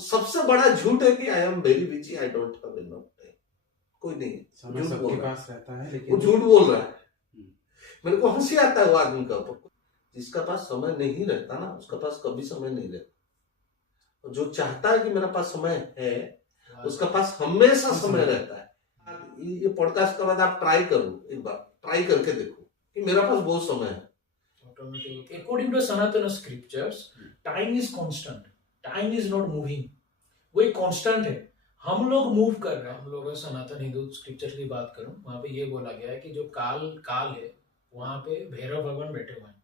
सबसे बड़ा झूठ है कि I am very busy, I don't have enough time. कोई नहीं, समय झूठ बोल सबके रहा है, पास रहता है, वो लेकिन झूठ बोल रहा है। मेरे को हंसी आता है वो आदमी का ऊपर। जिसका पास समय नहीं रहता ना, उसका पास कभी समय नहीं रहता। जो चाहता है कि मेरा पास समय है, उसका पास हमेशा समय रहता है। ये पॉडकास्ट के बाद आप ट्राई करो, एक बार ट्राई करके देखो कि मेरा पास बहुत समय है। Automatic. According to Sanatana scriptures, time is constant. Time is not moving. वो एक कांस्टेंट है, हम लोग मूव कर रहे हैं। हम लोग सनातन हिंदू स्क्रिप्चर की बात करूं, वहां पे ये बोला गया है कि जो काल है, वहां पे भैरव भगवान बैठे हुए हैं।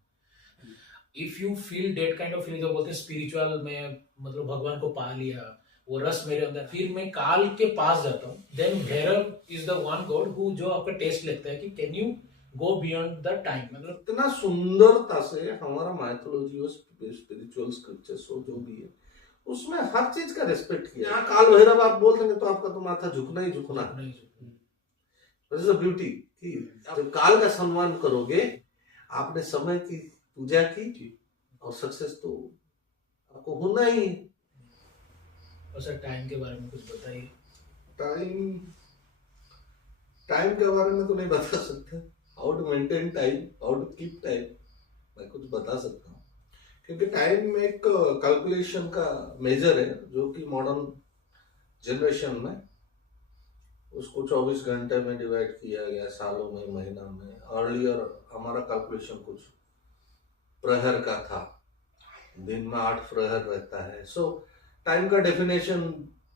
If you feel that kind of feeling, जो बोलते हैं स्पिरिचुअल में, मतलब भगवान को पा लिया, वो रस मेरे अंदर, फिर मैं काल के पास जाता हूँ, then Bhairav is the one god who जो आपका टेस्ट लेता है कि can you go beyond the time. मतलब इतना सुंदरता से हमारा माइथोलॉजी और स्पिरिचुअल स्क्रिप्चर्स हो जो भी है, उसमें हर चीज का रेस्पेक्ट किया। यहाँ काल भैरव आप बोल देंगे तो आपका तो माथा झुकना ही झुकना। ब्यूटी कि जब काल का सम्मान करोगे, आपने समय की पूजा की और सक्सेस तो आपको होना ही। और सर टाइम के बारे में कुछ बताइए। टाइम के बारे में तो नहीं बता सकते। How to maintain time, how to keep time, मैं कुछ बता सकता हूँ, क्योंकि टाइम एक कैलकुलेशन का मेजर है जो कि मॉडर्न जनरेशन में उसको 24 घंटे में डिवाइड किया गया, सालों में, महीना में। अर्लियर हमारा कैलकुलेशन कुछ प्रहर का था, दिन में 8 प्रहर रहता है। सो टाइम का डेफिनेशन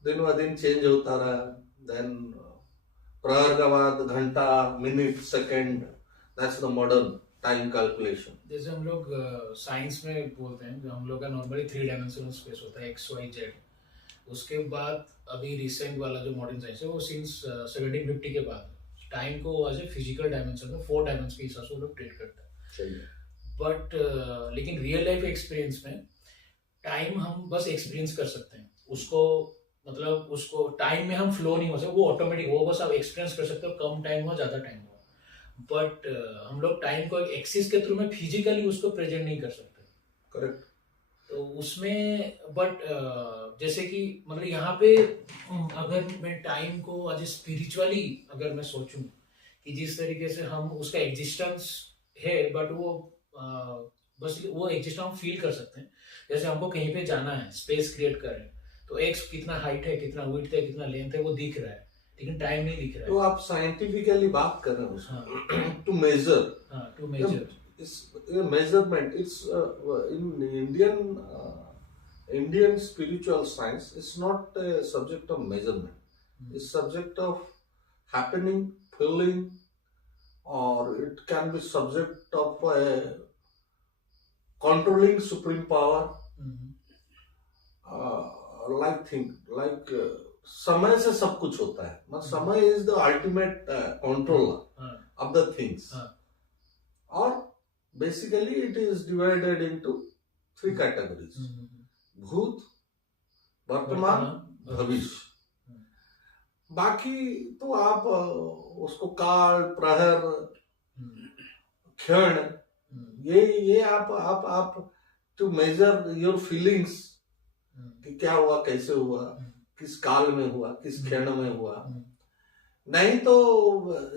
दिन ब दिन चेंज होता रहा। देन प्रहर के बाद घंटा, minute, second, that's the modern time calculation. जैसे हम लोग साइंस में बोलते हैं, जो हम लोग का नॉर्मली 3 डायमेंशनल स्पेस होता है, एक्स वाई जेड। उसके बाद अभी रिसेंट वाला जो मॉडर्न साइंस है, वो सिंस 1750 के बाद टाइम को एज ए फिजिकल डायमेंशन में 4 डायमेंशन के हिसाब से वो लोग ट्रीट करता है। बट लेकिन रियल लाइफ एक्सपीरियंस में टाइम हम बस एक्सपीरियंस कर सकते हैं उसको, मतलब उसको टाइम में हम फ्लो नहीं हो सकते, वो ऑटोमेटिक, वो बस आप एक्सपीरियंस कर सकते हो, कम टाइम हुआ ज़्यादा टाइम हुआ। बट हम लोग टाइम को एक एक्सिस के थ्रू में फिजिकली उसको प्रेजेंट नहीं कर सकते। करेक्ट। तो उसमें बट जैसे कि मतलब यहाँ पे अगर मैं टाइम को आज स्पिरिचुअली अगर मैं सोचूं कि जिस तरीके से हम उसका एग्जिस्टेंस है, बट वो बस वो एग्जिस्टेंस हम फील कर सकते हैं। जैसे हमको कहीं पे जाना है, स्पेस क्रिएट कर रहे हैं, तो एक्स कितना हाइट है, कितना विड्थ है, कितना लेंथ है, वो दिख रहा है, लेकिन टाइम नहीं दिख रहा है। तो आप साइंटिफिकली बात कर रहे हो। हाँ। To measure, to measure measurement, it's in Indian spiritual science, it's not a subject of measurement. It's subject of happening, feeling, or it can be subject of a controlling supreme power, like समय से सब कुछ होता है। मतलब समय is the ultimate controller of the things. और basically it is divided into 3 categories: भूत, वर्तमान, भविष्य। बाकी तो आप उसको काल, प्रहर, क्षण, ये आप टू मेजर योर फीलिंग्स कि क्या हुआ, कैसे हुआ, किस काल में हुआ, किस क्षण में हुआ। नहीं तो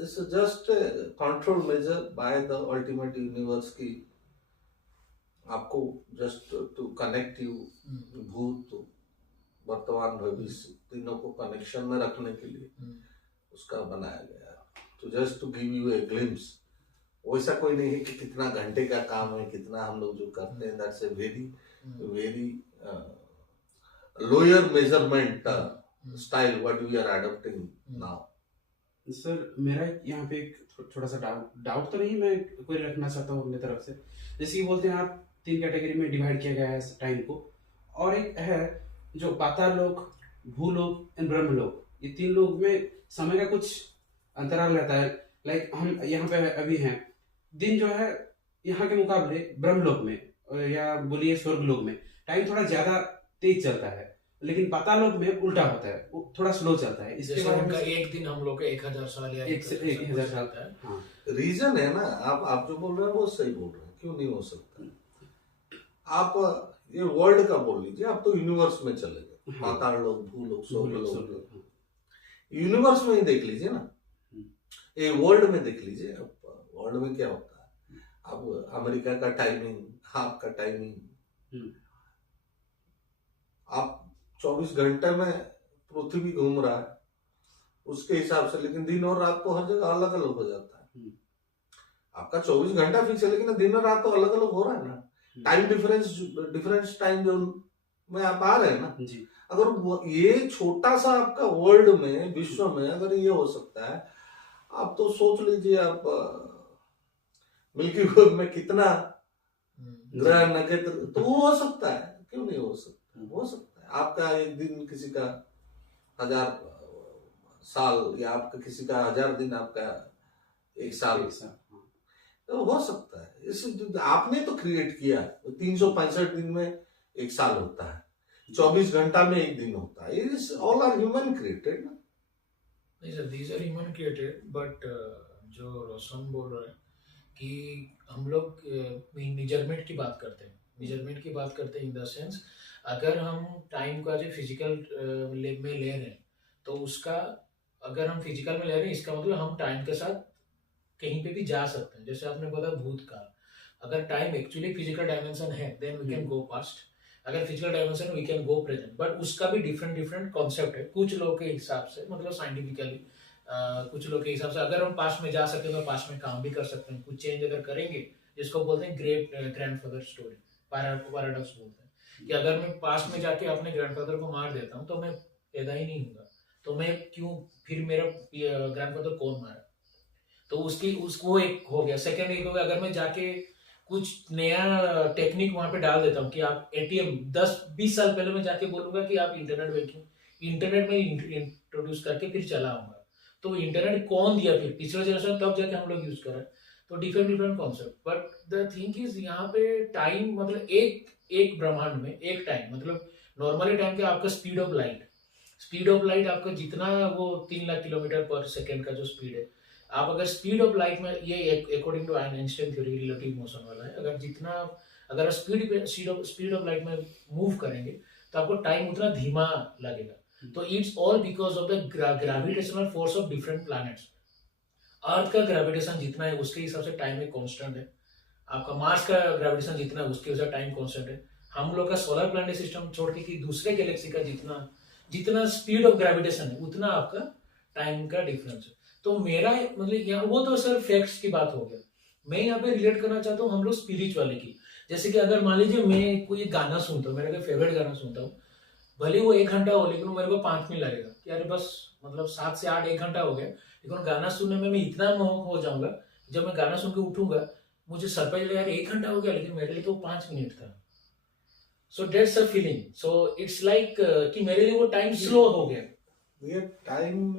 it's just control measure by the ultimate universe की आपको जस्ट टू कनेक्ट यू, भूत, वर्तमान, भविष्य तीनों को कनेक्शन में रखने के लिए उसका बनाया गया, तो just to give you a glimpse. वैसा कोई नहीं है कि कितना घंटे का काम है, कितना हम लोग जो करते हैं, that's a very lower measurement style what we are adopting now. Sir मेरा यहाँ पे एक थोड़ा सा डाउट तो नहीं, मैं कोई रखना चाहता हूँ अपनी तरफ से। जैसे कि बोलते हैं आप 3 कैटेगरी में डिवाइड किया गया है टाइम को, और एक है जो पाताल लोक, भूलोक एंड ब्रह्मलोक। ये 3 लोक में समय का कुछ अंतराल रहता है। लाइक हम यहाँ पे अभी हैं, दिन जो है यहाँ के मुकाबले ब्रह्मलोक में या बोलिए स्वर्गलोक में टाइम थोड़ा ज्यादा तेज चलता है, लेकिन पाताल लोक में उल्टा होता है, वो थोड़ा स्लो चलता है। इसके बारे में एक दिन हम लोग का 1000 साल या 1000 साल का है। हाँ, रीजन है ना, आप जो बोल रहे हैं वो सही बोल रहे हैं, क्यों नहीं हो सकता। आप ये वर्ल्ड का बोल लीजिए, आप तो यूनिवर्स में चले गए। हाँ। पाताल लोक, भूलोक, भूलोक, स्वर्गलोक, स्वर्गलोक, हाँ। यूनिवर्स में ही देख लीजिए ना, ये वर्ल्ड में देख लीजिए। अब वर्ल्ड में क्या होता है, अब अमेरिका का टाइमिंग, आपका टाइमिंग, आप 24 घंटे में पृथ्वी घूम रहा है उसके हिसाब से, लेकिन दिन और रात को हर जगह अलग अलग हो जाता है। आपका 24 घंटा फिक्स है, लेकिन दिन और रात तो अलग अलग हो रहा है ना। टाइम डिफरेंस टाइम जोन में आप आ रहे हैं ना जी। अगर ये छोटा सा आपका वर्ल्ड में, विश्व में अगर ये हो सकता है, आप तो सोच लीजिए आप मिल्की वे में कितना ग्रह नक्षत्र, तो वो हो सकता है, क्यों नहीं हो सकता, हो सकता है। आपका एक दिन किसी का 1000 साल, या आपका किसी का 1000 दिन आपका एक साल, तो हो सकता है। इस आपने तो क्रिएट किया, 365 दिन में एक साल होता है, 24 घंटा में एक दिन होता है। Is all are human created ना। नहीं sir, these are human created, but जो रोशन बोल रहा है कि हम लोग मेजरमेंट की बात करते हैं, मेजरमेंट की बात करते हैं इन द सेंस, अगर हम टाइम का जो फिजिकल में ले रहे हैं, तो उसका अगर हम फिजिकल में ले रहे हैं, इसका मतलब हम टाइम के साथ कहीं पे भी जा सकते हैं। जैसे आपने बोला भूतकाल, अगर टाइम एक्चुअली फिजिकल डायमेंशन है then we can go past, अगर physical dimension we can go present, but उसका भी डिफरेंट कॉन्सेप्ट है कुछ लोगों के हिसाब से, मतलब साइंटिफिकली कुछ लोग के हिसाब से अगर हम पास्ट में जा सकते हैं तो पास्ट में काम भी कर सकते हैं, कुछ चेंज अगर करेंगे, जिसको बोलते हैं ग्रेट ग्रैंडफादर स्टोरी, पैराडॉक्स बोलते हैं कि अगर मैं पास्ट में जाके अपने ग्रैंडफादर को मार देता हूँ तो मैं पैदा ही नहीं होगा, तो मैं क्यों, फिर मेरा ग्रैंडफादर कौन मारा, तो उसको एक हो गया। सेकंड एक हो गया, अगर मैं जाके कुछ नया टेक्निक वहां पे डाल देता हूँ कि आप एटीएम 10-20 साल पहले मैं जाके बोलूंगा कि आप इंटरनेट बैंकिंग इंटरनेट में इंट्रोड्यूस करके फिर चलाऊंगा, तो इंटरनेट कौन दिया, फिर पिछले जनरेशन तब जाके हम लोग यूज कर रहे हैं, तो different concept. But the thing is यहाँ पे टाइम मतलब एक ब्रह्मांड में एक टाइम, मतलब नॉर्मली टाइम के आपका स्पीड ऑफ लाइट आपका जितना वो 3 लाख किलोमीटर पर सेकेंड का जो स्पीड है, आप अगर स्पीड ऑफ लाइट में, ये according to Einstein theory relative motion वाला है, अगर स्पीड ऑफ लाइट में मूव करेंगे तो आपको टाइम उतना धीमा लगेगा। तो it's all because of the gravitational force of different planets. Earth का ग्रेविटेशन जितना है उसके हिसाब से टाइम एक कांस्टेंट है, आपका मार्स का ग्रेविटेशन जितना है उसके हिसाब से टाइम कांस्टेंट है, हम लोग का सोलर प्लैनेट सिस्टम छोड़ के कि दूसरे गैलेक्सी का जितना स्पीड ऑफ ग्रेविटेशन है उतना आपका टाइम का डिफरेंस है। तो मेरा मतलब यहाँ वो तो सर फैक्ट्स की बात हो गया, मैं यहाँ पे रिलेट करना चाहता हूँ हम लोग स्पिरिचुअली की। जैसे कि अगर मान लीजिए मैं कोई गाना सुनता हूँ, मेरा कोई फेवरेट गाना सुनता हूँ, भले वो 1 घंटा हो लेकिन मेरे को 5 मिनट लगेगा कि अरे बस मतलब 7 से 8 1 घंटा हो गया, लेकिन गाना सुनने में मैं इतना मोह हो जाऊंगा, जब मैं गाना सुन के उठूंगा मुझे सरप्राइज लगेगा, यार 1 घंटा हो गया, लेकिन मेरे लिए तो 5 मिनट था। So that's a feeling, so it's like कि मेरे लिए वो टाइम स्लो हो गया। ये टाइम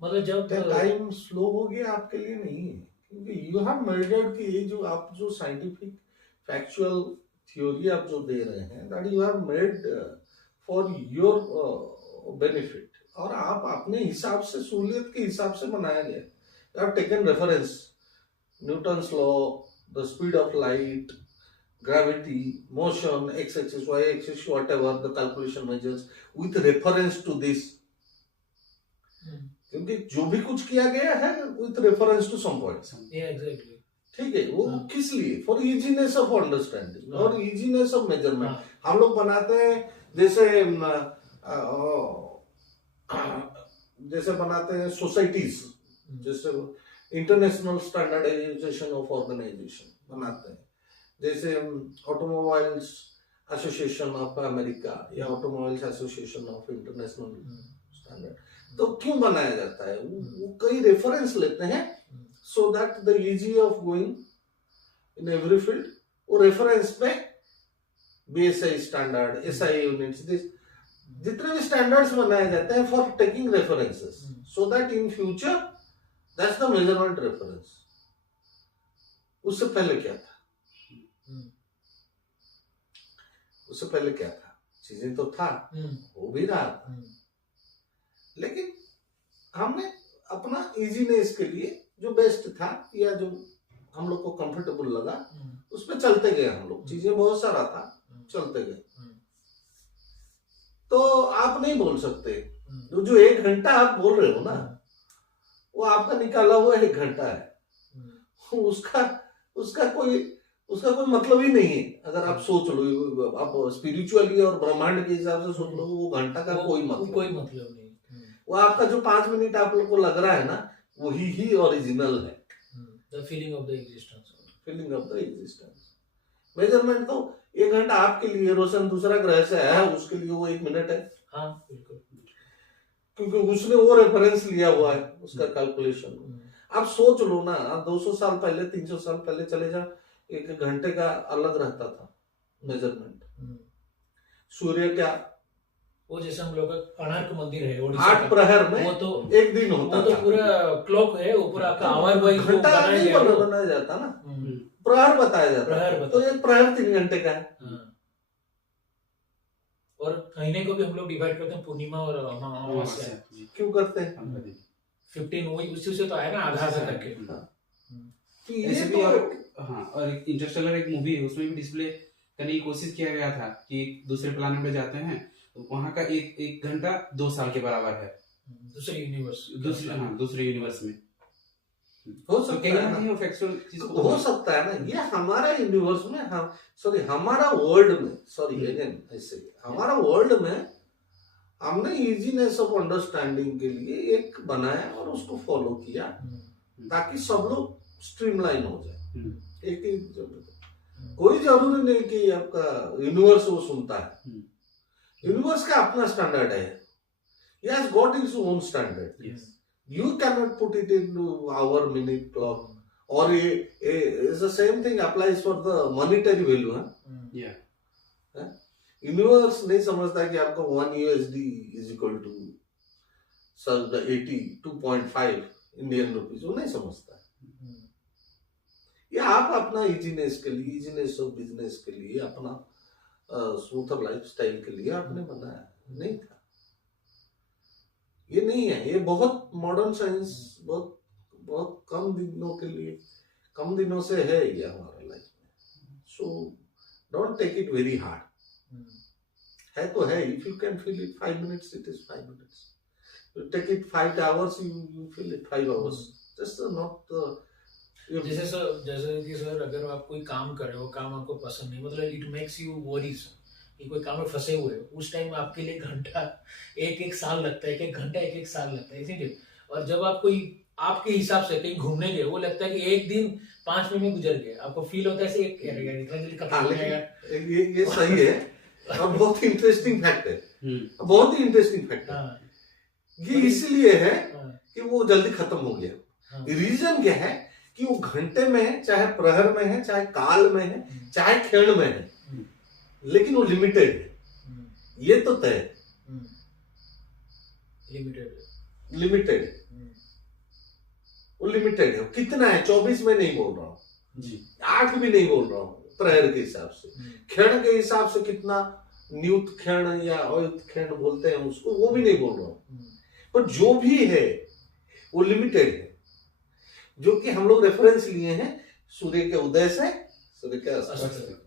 मतलब जब टाइम स्लो हो गया आपके लिए नहीं है, क्योंकि यू हैव मेजर्ड कि ये जो आप जो साइंटिफिक फैक्चुअल थ्योरी आप जो दे रहे हैं, that you have made for your benefit, और आप अपने हिसाब से, सहूलियत के हिसाब से बनाया गया। You have taken reference Newton's law, the speed of light, gravity, motion, x axis, y axis, whatever the calculation measures with reference to this, क्योंकि जो भी कुछ किया गया है with reference to some point। Exactly, ठीक है, वो किस लिए, फॉर इजीनेस ऑफ अंडरस्टैंडिंग और इजीनेस ऑफ मेजरमेंट। हम लोग बनाते हैं जैसे बनाते हैं सोसाइटीज, जैसे इंटरनेशनल स्टैंडर्डाइजेशन ऑफ ऑर्गेनाइजेशन बनाते हैं, जैसे ऑटोमोबाइल्स एसोसिएशन ऑफ अमेरिका या automobiles association of international standard. तो क्यों बनाया जाता है, वो कई रेफरेंस लेते हैं so that the easy of going in every field, वो रेफरेंस पे बीएसआई स्टैंडर्ड, एसआई यूनिट्स, जितने भी स्टैंडर्ड्स बनाए जाते हैं for taking references, so that in future that's the measurement reference. उससे पहले क्या था, उससे पहले क्या था, चीजें तो था, हो भी रहा था, लेकिन हमने अपना इजीनेस के लिए जो बेस्ट था या जो हम लोग को कंफर्टेबल लगा उस पर चलते गए हम लोग, चीजें बहुत सारा था, चलते गए। तो नहीं बोल सकते। जो 1 घंटा आप बोल रहे हो ना, वो आपका निकाला हुआ 1 घंटा है। उसका कोई मतलब ही नहीं है। अगर आप सोच लो, आप स्पिरिचुअली और ब्रह्मांड के हिसाब से सोच लो, वो घंटा का कोई मतलब नहीं। वो आपका जो 5 मिनट आप लोग को लग रहा है ना, वही ही ओरिजिनल है। The feeling of the existence. Measurement तो 1 घंटा आपके लिए, रोशन दूसरा ग्रह से आया है, उसके लिए वो 1 मिनट है। हाँ बिल्कुल, क्योंकि उसने वो रेफरेंस लिया हुआ है उसका कैलकुलेशन। आप सोच लो ना, आप 200 साल पहले, 300 साल पहले चले जाओ, 1 घंटे का अलग रहता था मेजरमेंट। सूर्य क्या, वो जैसे हम लोग का कोणार्क मंदिर है 8 प्रहर में वो तो 1 दिन होता वो तो पूरा क्लॉक है, वो पूरा आपका आवर वाइज घंटा नहीं बनाया जाता ना, प्रहर बताया जाता है। तो 1 प्रहर 3 घंटे का है। और महीने को भी हम लोग डिवाइड करते हैं पूर्णिमा और अमावस्या। क्यों करते हैं? 15 वही उसी से तो आया ना, आधार से करके। ऐसे भी और एक इंटरस्टेलर एक मूवी है, उसमें भी डिस्प्ले करने की कोशिश किया गया था कि दूसरे प्लैनेट पे जाते हैं तो वहाँ का एक घंटा 2 साल के बराबर है दूसरे यूनिवर्स में। हो सकता है ना, हो सकता है ना, ये हमारा यूनिवर्स में, हमारा वर्ल्ड में, ऐसे हमारा वर्ल्ड में हमने इजीनेस ऑफ अंडरस्टैंडिंग के लिए एक बनाया और उसको फॉलो किया ताकि सब लोग स्ट्रीमलाइन हो जाए। एक ही कोई जरूरी नहीं कि आपका यूनिवर्स वो सुनता है। यूनिवर्स का अपना स्टैंडर्ड है। Yes, God is own standard. Yes. You cannot put it into hour, minute, clock. Or it's the same thing applies for the monetary value. Yeah. Universe नहीं समझता कि आपका 1 USD is equal to 82.5 Indian rupees, वो नहीं समझता। ये आप अपना इजीनेस के लिए, इजीनेस ऑफ बिजनेस के लिए, अपना स्मूथर लाइफस्टाइल के लिए आपने बनाया, नहीं था। ये नहीं है, ये बहुत मॉडर्न साइंस बहुत कम दिनों के लिए, कम दिनों से है ये हमारा लाइफ में। So don't take it very hard. है तो है, if you can feel it 5 minutes, it is 5 minutes. You take it 5 hours, you feel it 5 hours. Just not जैसे कि सर, अगर आप कोई काम कर रहे हो, काम आपको पसंद नहीं, मतलब इट मेक्स यू वरीज कि कोई काम में फंसे हुए हो, उस टाइम आपके लिए घंटा 1 साल लगता है, 1 घंटा 1 साल लगता है, इसीलिए। और जब आप कोई आपके हिसाब से कहीं घूमने गए, वो लगता है कि 1 दिन 5 मिनट में गुजर गया, आपको फील होता है ये सही है। और बहुत इंटरेस्टिंग फैक्ट है, बहुत ही इंटरेस्टिंग फैक्ट है। ये इसलिए है कि वो जल्दी खत्म हो गया। रीजन क्या है कि वो घंटे में है, चाहे प्रहर में है, चाहे काल में है, चाहे क्षण में है, लेकिन वो लिमिटेड है। ये तो तय है, लिमिटेड है। वो लिमिटेड है। कितना है? 24 में नहीं बोल रहा हूँ, 8 भी नहीं बोल रहा हूँ प्रहर के हिसाब से। क्षण के हिसाब से कितना न्यूत क्षण या अयुत क्षण बोलते हैं उसको, वो भी नहीं बोल रहा हूँ। पर जो भी है वो लिमिटेड है, जो कि हम लोग रेफरेंस लिए हैं सूर्य के उदय से सूर्य के अस्त तक।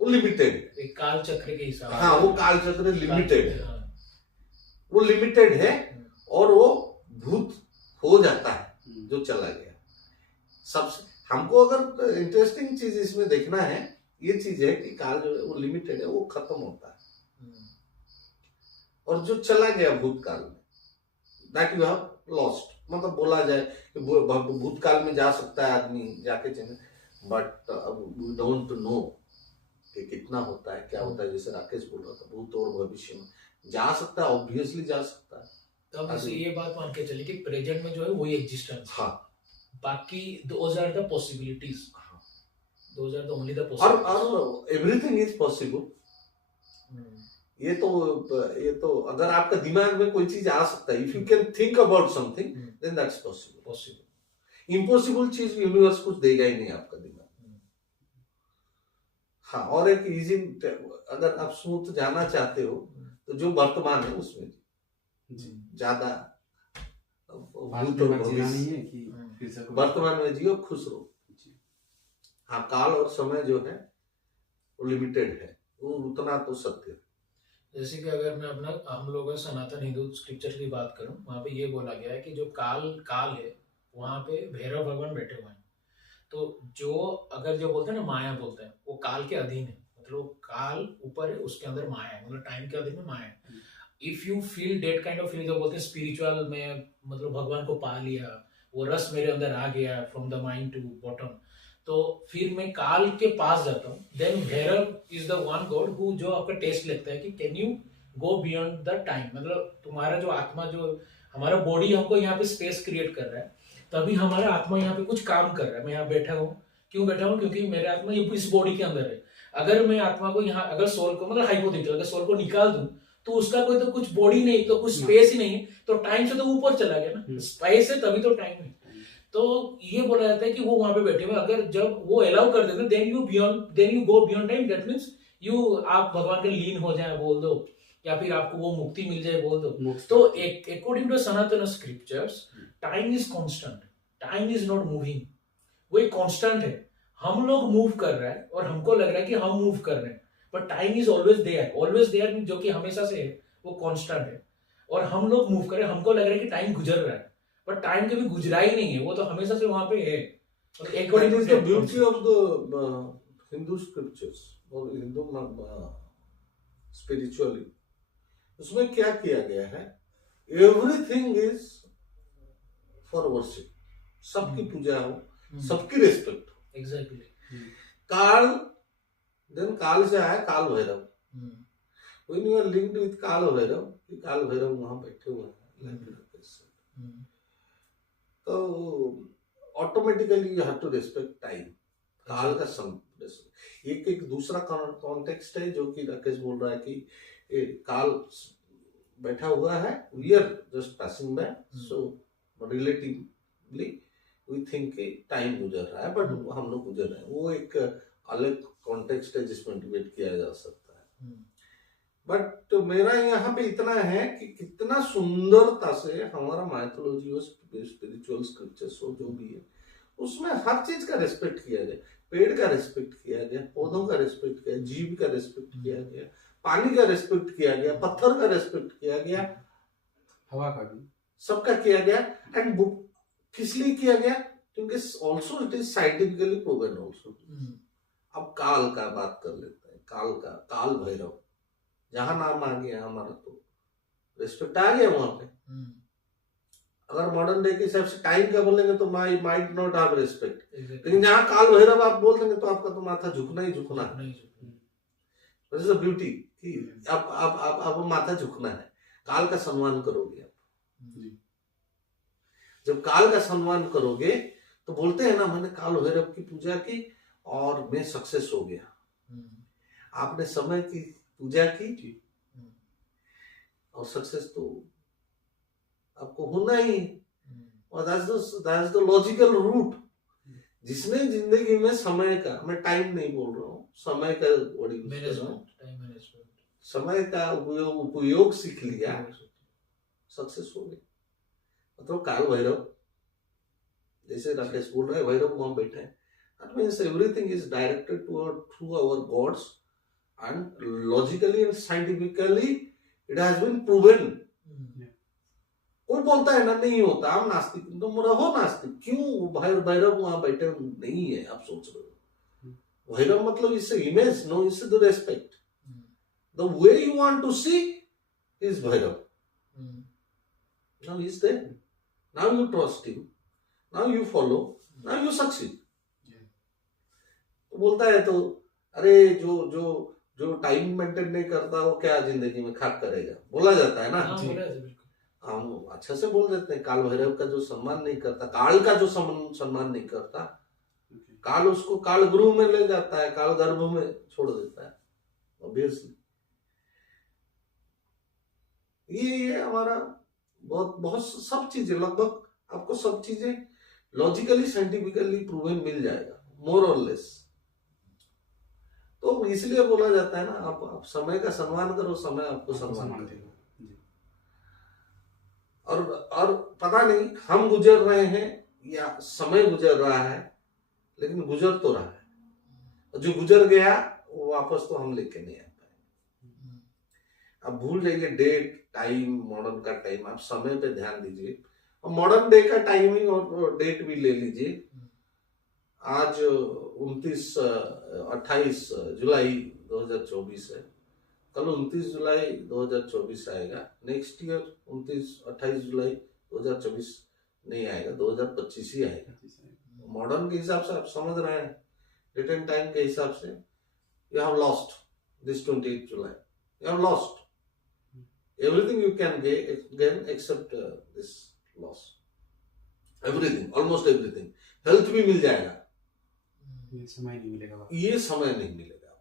वो लिमिटेड है, काल चक्र के हिसाब। हाँ, वो काल चक्र लिमिटेड है, वो लिमिटेड है और वो भूत हो जाता है जो चला गया। सबसे हमको अगर इंटरेस्टिंग चीज इसमें देखना है, ये चीज है कि काल जो है वो लिमिटेड है, वो खत्म होता है। और जो चला गया भूतकाल में, दैट यू हैव लॉस्ट, मतलब बोला जाए कि भूतकाल में जा सकता है आदमी जाके चले, बट वी डोंट नो कि कितना होता है, क्या होता है। जैसे राकेश बोल रहा था, भूत और भविष्य में जा सकता है, ऑब्वियसली जा सकता है। तो हम ये बात मान के चले कि प्रेजेंट में जो है वही एग्जिस्टेंस, हाँ, बाकी those are the possibilities, those are the only the possibilities, और एवरीथिंग इज पॉसिबल। ये तो अगर आपका दिमाग में कोई चीज आ सकता है, if you can think about something, then that's possible. Impossible चीज यूनिवर्स कुछ देगा ही नहीं आपका दिमाग। हाँ, और एक इजी, अगर आप स्मूथ जाना चाहते हो तो जो वर्तमान है उसमें ज्यादा वर्तमान में जियो, खुश रहो। हाँ, काल और समय जो है वो लिमिटेड है, वो उतना तो सत्य है। जैसे कि अगर मैं अपना हम लोग का सनातन हिंदू स्क्रिप्चर की बात करूं, वहां पे ये बोला गया है कि जो काल काल है वहां पे भैरव भगवान बैठे हुए हैं। तो जो अगर जो बोलते हैं ना माया बोलते हैं, वो काल के अधीन है, मतलब काल ऊपर है, उसके अंदर माया है, मतलब टाइम के अधीन में माया है। If you feel that kind of feeling, जो बोलते हैं स्पिरिचुअल में, मतलब भगवान को पा लिया, वो रस मेरे अंदर आ गया from the mind to bottom, तो फिर मैं काल के पास जाता हूँ। Then Bhairav is the one god who जो आपका टेस्ट लेता है कि can you go beyond the time, मतलब तुम्हारा जो आत्मा, जो हमारा बॉडी हमको यहाँ पे स्पेस क्रिएट कर रहा है, तभी हमारा आत्मा यहाँ पे कुछ काम कर रहा है। मैं यहाँ बैठा हूँ, क्यों बैठा हूँ? क्योंकि मेरे आत्मा इस बॉडी के अंदर है। अगर मैं आत्मा को यहाँ, अगर सोल को, मतलब हाइपोथेटिकल, अगर सोल को निकाल दूं तो उसका कोई तो कुछ बॉडी नहीं, तो कुछ स्पेस ही नहीं है, तो टाइम से तो ऊपर चला गया ना, स्पेस है तभी तो टाइम है। तो ये बोला जाता है कि वो वहां पे बैठे हुए, अगर जब वो अलाउ कर देते then you go beyond time, that means you, आप भगवान के लीन हो जाए बोल दो, या फिर आपको वो मुक्ति मिल जाए बोल दो। तो according to Sanatan scriptures, time is constant, time is not moving, वो एक कांस्टेंट है। हम लोग मूव कर रहे हैं और हमको लग रहा है कि हम मूव कर रहे हैं, but time is always there, जो कि हमेशा से है, वो कांस्टेंट है। और हम लोग मूव कर रहे हैं, हमको लग रहा है कि टाइम गुजर रहा है, बट टाइम कभी गुजरा ही नहीं है, वो तो हमेशा से वहां पे है। That is the beauty of the Hindu scriptures और हिंदू spiritually. उसमें क्या किया गया है? Everything is for worship. सबकी पूजा हो, सबकी रेस्पेक्ट हो। एग्जैक्टली। काल, देन काल से आया काल Bhairav. When you are linked with काल भैरव, काल भैरव वहां बैठे हुए हैं, तो automatically you have to respect time, काल का एक दूसरा कॉन्टेक्स्ट है जो कि राकेश बोल रहा है कि काल बैठा हुआ है, we are just passing by, so relatively we think कि टाइम गुजर रहा है, बट हम लोग गुजर रहे हैं। वो एक अलग कॉन्टेक्स्ट है जिसमें डिबेट किया जा सकता है। बट मेरा यहाँ पे इतना है कि कितना सुंदरता से हमारा माइथोलॉजी और स्पिरिचुअल स्क्रिप्चर्स हो, जो भी है, उसमें हर चीज का रेस्पेक्ट किया गया। पेड़ का रेस्पेक्ट किया गया, पौधों का रेस्पेक्ट किया, जीव का रेस्पेक्ट किया गया, पानी का रेस्पेक्ट किया गया, पत्थर का रेस्पेक्ट किया गया, हवा का भी, सबका किया गया। एंड किस लिए किया गया? क्योंकि also it is scientifically proven also. अब काल का बात कर लेते हैं, काल भैरव, जहां नाम आ गया हमारा तो रेस्पेक्ट आ गया वहां पे। अगर मॉडर्न डे के हिसाब से टाइम का बोलेंगे तो माइट नॉट हैव रेस्पेक्ट, लेकिन जहां काल भैरव आप बोल देंगे तो आपका तो माथा झुकना ही झुकना है। दिस इज द ब्यूटी कि अब माथा झुकना है, काल का सम्मान करोगे आप। जब काल का सम्मान करोगे तो बोलते हैं ना, मैंने काल भैरव की पूजा की और मैं सक्सेस हो गया। आपने समय की पूजा की और सक्सेस तो आपको होना ही, और दैट्स द लॉजिकल रूट। जिसने जिंदगी में समय का, मैं टाइम नहीं बोल रहा हूँ, समय का समय का उपयोग सीख लिया, सक्सेस हो गया। मतलब काल भैरव, जैसे राकेश बोल रहा है, भैरव वहां बैठे हैं, that means everything is directed through our gods, and logically and scientifically it has been proven। कोई बोलता है ना नहीं होता, हम नास्तिक, तो रहो नास्तिक, क्यों भैरव वहां बैठे नहीं है? आप सोच रहे हो भैरव मतलब इससे इमेज, नो, इससे the respect, the way you want to see is Bhairav. Now is there, now you trust him, now you follow, now you succeed. तो बोलता है तो अरे जो टाइम मेंटेन नहीं करता वो क्या जिंदगी में खाक करेगा, बोला जाता है ना। हम अच्छा से बोल देते हैं, काल भैरव का जो सम्मान नहीं करता, काल का जो सम्मान नहीं करता, काल उसको काल गृह में ले जाता है, काल गर्भ में छोड़ देता है, ऑब्वियसली। ये हमारा बहुत सब चीजें, लगभग आपको सब चीजें लॉजिकली साइंटिफिकली प्रूवन मिल जाएगा, मोर और लेस। तो इसलिए बोला जाता है ना, आप समय का सम्मान करो, समय आपको सम्मान देगा। और पता नहीं हम गुजर रहे हैं या समय गुजर रहा है, लेकिन गुजर तो रहा है। जो गुजर गया वो वापस तो हम लेके नहीं आ पाए। आप भूल जाइए डेट टाइम मॉडर्न का टाइम, आप समय पे ध्यान दीजिए। और मॉडर्न डे का टाइमिंग और डेट भी ले लीजिए। आज 28 जुलाई 2024 है, कल 29 जुलाई 2024 आएगा, नेक्स्ट ईयर 28 जुलाई 2024 नहीं आएगा, 2025 ही आएगा। मॉडर्न के हिसाब से आप समझ रहे हैं, डेट एंड टाइम के हिसाब से you have lost this 28 July, you have lost everything you can gain except this loss, everything, almost everything। Health भी मिल जाएगा, ये समय नहीं मिलेगा, ये समय नहीं मिलेगा,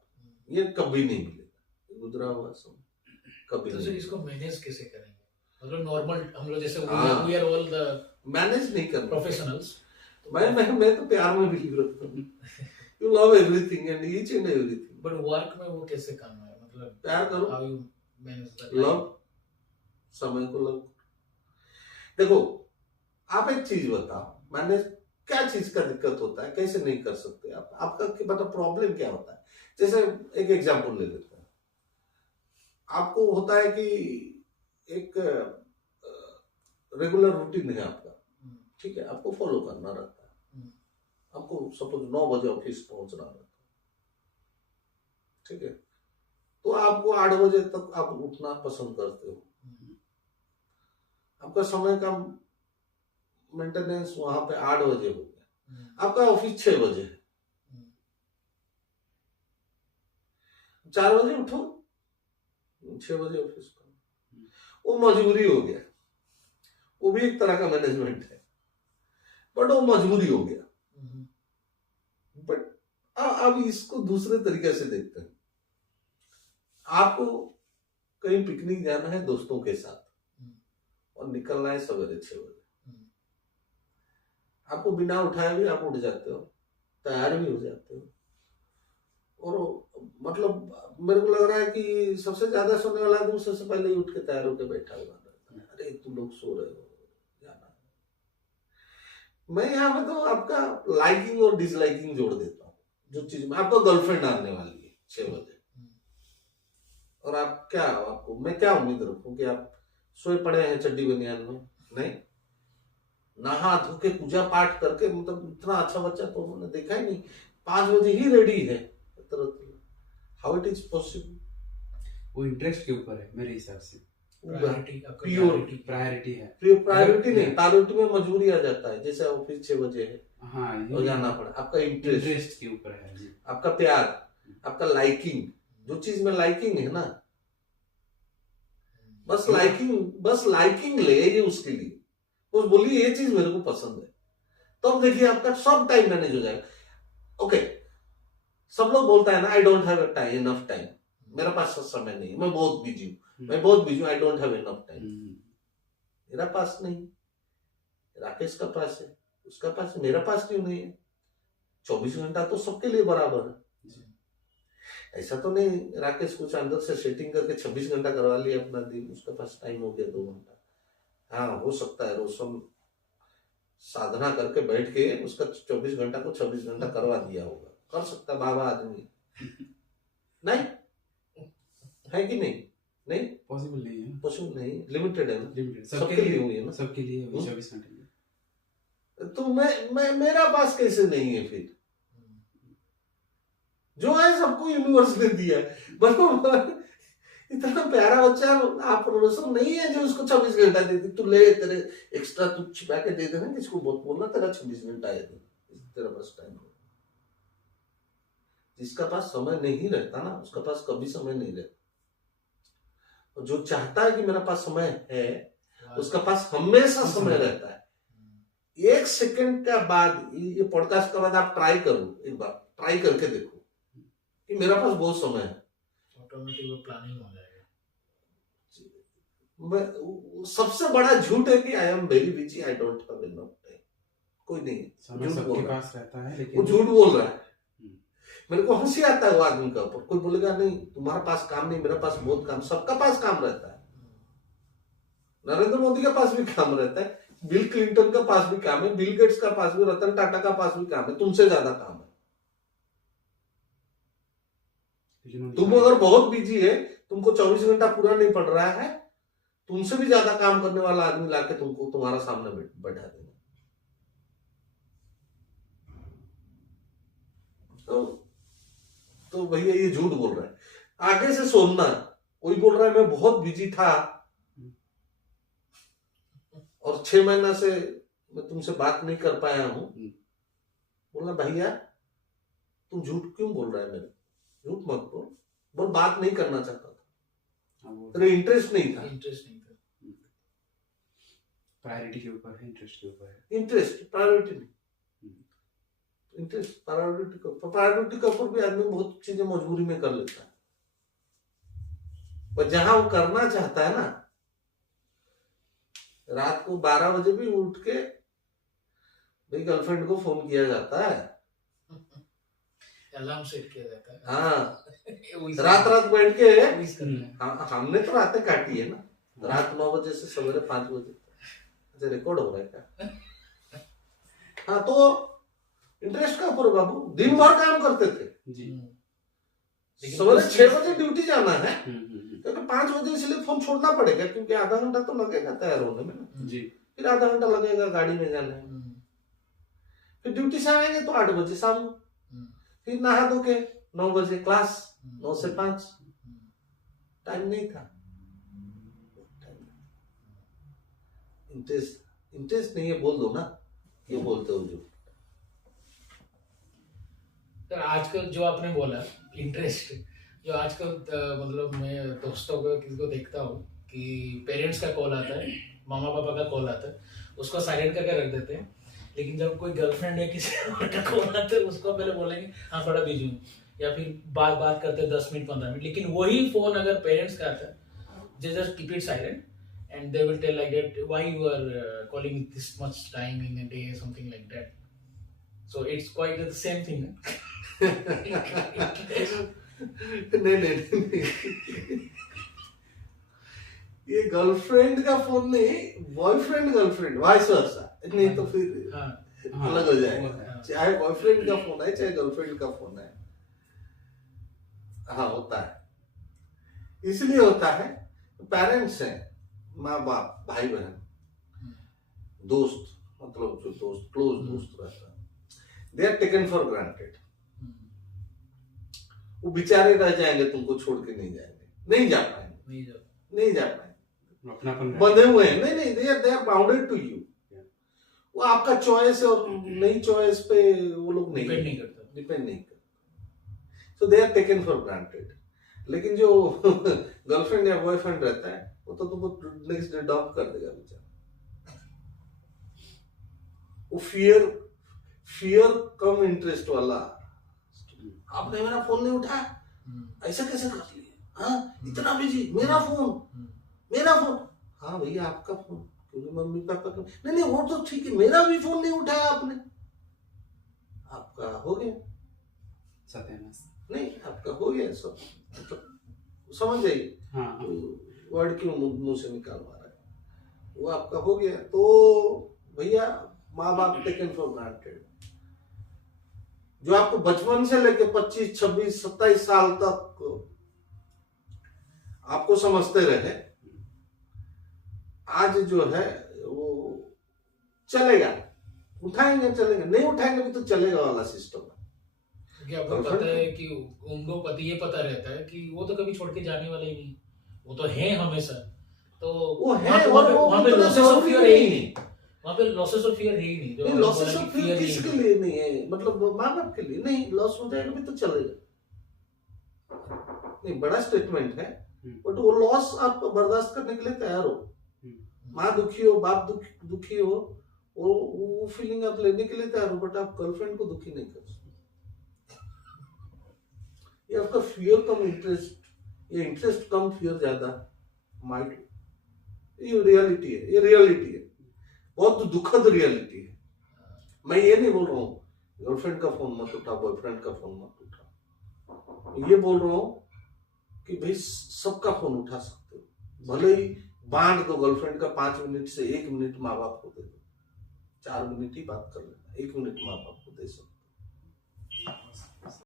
ये कभी नहीं मिलेगा, गुजरा हुआ समय कभी तो नहीं। सर इसको मैनेज कैसे करेंगे? मतलब नॉर्मल हम लोग जैसे हाँ। We are all the manage नहीं करना प्रोफेशनल्स। मैं तो प्यार में बिलीव रखता हूँ। You love everything and each and everything, but work में वो कैसे करना है? मतलब प्यार करो, how you manage the love, समय को लव। देखो आप एक चीज बताओ, मैंने क्या चीज का दिक्कत होता है, कैसे नहीं कर सकते आप, आपका मतलब प्रॉब्लम क्या होता है? जैसे एक एग्जांपल ले लेते हैं, आपको होता है कि एक रेगुलर रूटीन है आपका, ठीक है, आपको फॉलो करना रहता है, आपको सपोज 9 बजे ऑफिस पहुंचना रहता है, ठीक है, तो आपको 8 बजे तक आप उठना पसंद करते हो, आपका समय का मेंटेनेंस वहां पे 8 बजे हो गया, आपका ऑफिस 6 बजे है, 4 बजे उठो, 6 बजे ऑफिस करो, वो मजबूरी हो गया, वो भी एक तरह का मैनेजमेंट है, बट वो मजबूरी हो गया। बट अब इसको दूसरे तरीके से देखते हैं, आपको कहीं पिकनिक जाना है दोस्तों के साथ और निकलना है सवेरे 6 बजे, आपको बिना उठाए भी आप उठ जाते हो, तैयार भी हो जाते हो, और मतलब मेरे को लग रहा है कि सबसे ज्यादा सोने वाला आदमी सबसे पहले ही उठ के तैयार होकर बैठा हुआ रहता है, अरे तुम लोग सो रहे हो, जाना है। मैं यहाँ पे तो आपका लाइकिंग और डिसलाइकिंग जोड़ देता हूँ, जो चीज में आपको गर्लफ्रेंड आने वाली है 6 बजे, और आप क्या, आपको मैं क्या उम्मीद रखूं कि आप सोए पड़े हैं चड्डी बनियान में? नहीं, नहा धो के पूजा पाठ करके, मतलब इतना अच्छा बच्चा तो उन्होंने देखा ही नहीं, 5 बजे ही रेडी है, हाउ इट इज पॉसिबल? वो इंटरेस्ट के ऊपर है मेरे हिसाब से, प्योर प्रायोरिटी है, प्रायोरिटी नहीं, प्रायोरिटी में मजबूरी आ जाता है, जैसे ऑफिस 6 बजे है हाँ और जाना पड़ा, आपका इंटरेस्ट के ऊपर है जी, आपका प्यार, आपका लाइकिंग, जो चीज में लाइकिंग है ना, बस लाइकिंग ले ये उसके लिए, बस बोलिए ये चीज मेरे को पसंद है, तब तो देखिए आपका सब टाइम मैनेज हो जाएगा। ओके, सब लोग बोलता है ना, I don't have time, enough time, मेरा पास समय नहीं है, मैं बहुत बिजी हूँ, मैं बहुत बिजी हूँ, I don't have enough time. मेरा पास नहीं, राकेश का पास है, उसका पास है, मेरा पास क्यों नहीं है? 24 घंटा तो सबके लिए बराबर है। ऐसा तो नहीं राकेश कुछ अंदर से सेटिंग करके 26 घंटा करवा लिया अपना दिन, उसके पास टाइम हो गया 2 घंटा। हाँ, हो सकता है रोशन साधना करके बैठ के उसका 24 घंटा को 26 घंटा करवा दिया होगा, कर सकता बाबा आदमी, नहीं है कि नहीं? नहीं पॉसिबल नहीं है, पॉसिबल नहीं, लिमिटेड है ना, लिमिटेड सबके लिए हुई है ना, सबके लिए 24 घंटे। तो मैं मेरा पास कैसे नहीं है? फिर जो है सबको यूनिवर्स ने दिया है, बस इतना प्यारा बच्चा आप रोशन नहीं है जो उसको 26 घंटा दे दी, तू ले तेरे एक्स्ट्रा तू छिपा के दे देना, किसको बहुत बोलना, तेरा 26 घंटा है, तेरा पास टाइम हो। जिसका पास समय नहीं रहता ना, उसका पास कभी समय नहीं रहता, और जो चाहता है कि मेरा पास समय है, उसका पास हमेशा समय रहता है। 1 सेकंड का बाद, ये पॉडकास्ट के बाद आप ट्राई करो, एक बार ट्राई करके देखो कि मेरा पास बहुत समय है, ऑटोमेटिक प्लानिंग हो जाएगा। सबसे बड़ा झूठ है कि I am very busy, I don't have enough time. कोई नहीं, समय सबके पास रहता है, लेकिन वो झूठ बोल रहा है। मेरे को हंसी आता है वो आदमी का ऊपर, कोई बोलेगा नहीं तुम्हारा पास काम नहीं, मेरा पास बहुत काम, सबका पास काम रहता है। नरेंद्र मोदी का पास भी काम रहता है, बिल क्लिंटन का पास भी काम है, बिल गेट्स का पास भी, रतन टाटा का पास भी काम है, तुमसे ज्यादा काम है। तुम अगर बहुत बिजी है तुमको 24 घंटा पूरा नहीं पड़ रहा है, तुमसे भी ज्यादा काम करने वाला आदमी लाके तुमको तुम्हारा सामने बैठा देना। तो भैया ये झूठ बोल रहा है। आगे से सुनना, कोई बोल रहा है मैं बहुत बिजी था और 6 महीना से मैं तुमसे बात नहीं कर पाया हूं, बोलना भैया तुम झूठ क्यों बोल रहा है, मेरे झूठ मत बोल, बात नहीं करना चाहता था, तेरे इंटरेस्ट नहीं था। प्रायोरिटी के ऊपर है, इंटरेस्ट के ऊपर है। इंटरेस्ट प्रायोरिटी नहीं, इंटरेस्ट प्रायोरिटी के ऊपर भी आदमी बहुत चीजें मजबूरी में कर लेता है, पर जहां वो करना चाहता है ना, रात को 12 बजे भी उठ के भाई गर्लफ्रेंड को फोन किया जाता है, अलार्म सेट किया जाता है। हाँ रात बैठ के हमने तो रातें काटी है ना, रात 9 बजे से सवेरे 5 बजे। अच्छा रिकॉर्ड हो रहा है क्या? हाँ तो इंटरेस्ट का ऊपर बाबू, दिन भर काम करते थे जी, सवेरे 6 बजे ड्यूटी जाना है, क्योंकि 5 बजे इसलिए फोन छोड़ना पड़ेगा, क्योंकि आधा घंटा तो लगेगा तैयार होने में ना जी, फिर आधा घंटा लगेगा गाड़ी में जाने में, फिर ड्यूटी से आएंगे तो 8 बजे शाम को, फिर नहा धो के 9 बजे क्लास, 9 से 5, टाइम नहीं था। इंटरेस्ट नहीं है बोल दो ना, ये बोलते हो जो। सर आजकल जो आपने बोला इंटरेस्ट, जो आजकल मतलब मैं दोस्तों को किसी को देखता हूँ कि पेरेंट्स का कॉल आता है, मामा पापा का कॉल आता है, उसको साइलेंट करके रख देते हैं, लेकिन जब कोई गर्लफ्रेंड है किसी और का कॉल आता है उसको पहले बोलेंगे हाँ थोड़ा बिजी हूँ, या फिर बात करते हैं 10 मिनट 15 मिनट, लेकिन वही फोन अगर पेरेंट्स का आता है they just keep it silent and they will tell like that why you are calling this much time in a day, something like that. So it's quite the same thing. नहीं ये girlfriend का phone नहीं, boyfriend girlfriend vice versa, नहीं तो फिर अलग हो जाएगा। चाहे बॉयफ्रेंड का फोन है चाहे गर्लफ्रेंड का फोन है, हाँ होता है। इसलिए होता है पेरेंट्स हैं, माँ बाप भाई बहन दोस्त, मतलब जो दोस्त क्लोज दोस्त रहता है, they are taken for granted. वो बेचारे रह जाएंगे, तुमको छोड़ के नहीं जाएंगे, नहीं जा पाएंगे, बंधे हुए हैं। नहीं they are bounded to you. वो आपका चॉइस और नई चॉइस पे वो लोग डिपेंड नहीं करता। So they are taken for granted. लेकिन जो गर्लफ्रेंड या बॉयफ्रेंड रहता है वो तो तुमको नेक्स्ट डे डॉप कर देगा बेचारा। वो फियर कम इंटरेस्ट वाला, आपने मेरा फोन नहीं उठाया, ऐसा कैसे कर लिया, हाँ इतना बिजी, मेरा फोन। हाँ भैया आपका फोन, क्योंकि मम्मी पापा का नहीं वो तो ठीक है, मेरा भी फोन नहीं उठाया आपने, आपका हो गया सत्यानाश। नहीं आपका हो गया सब, समझ जाइए वर्ड क्यों मुंह से निकाल रहा है, वो आपका हो गया। तो भैया माँ बाप टेकन फॉर ग्रांटेड, जो आपको बचपन से लेके 25, 26, 27 साल तक आपको समझते रहे, आज जो है वो चलेगा, उठाएंगे चलेगा, नहीं उठाएंगे भी तो चलेगा वाला सिस्टम है। क्योंकि आपको पता है कि उनको ये पता रहता है कि वो तो कभी छोड़ के जाने वाला ही नहीं, वो तो है हमेशा, तो वो है, वहाँ पे लॉसेस ऑफ फियर है ही नहीं, वहाँ पे लॉसेस ऑफ फियर है ही नहीं। नहीं लॉसेस ऑफ फियर किसके लिए नहीं है, मतलब माँ बाप के लिए नहीं, लॉस हो जाएगा भी तो चलेगा, नहीं बड़ा स्टेटमेंट है, बट वो लॉस आप बर्दाश्त करने के लिए तैयार हो। माँ दुखी हो, बाप दुखी हो, वो फीलिंग आप लेने के लिए तैयार हो, बट आप गर्लफ्रेंड को दुखी नहीं कर सकते। ये आपका फियर कम इंटरेस्ट, ये इंटरेस्ट कम फियर ज्यादा, माइंड, ये रियलिटी है, ये रियलिटी है, बहुत दुखद रियलिटी है। मैं ये नहीं बोल रहा हूँ गर्लफ्रेंड का फोन मत उठा, बॉयफ्रेंड का फोन मत उठा, ये बोल रहा हूँ कि भाई सबका फोन उठा सकते हो, भले ही बांट दो गर्लफ्रेंड का 5 मिनट से 1 मिनट माँ बाप को दे दो, 4 मिनट ही बात कर लेना, 1 मिनट माँ बाप को दे सकते।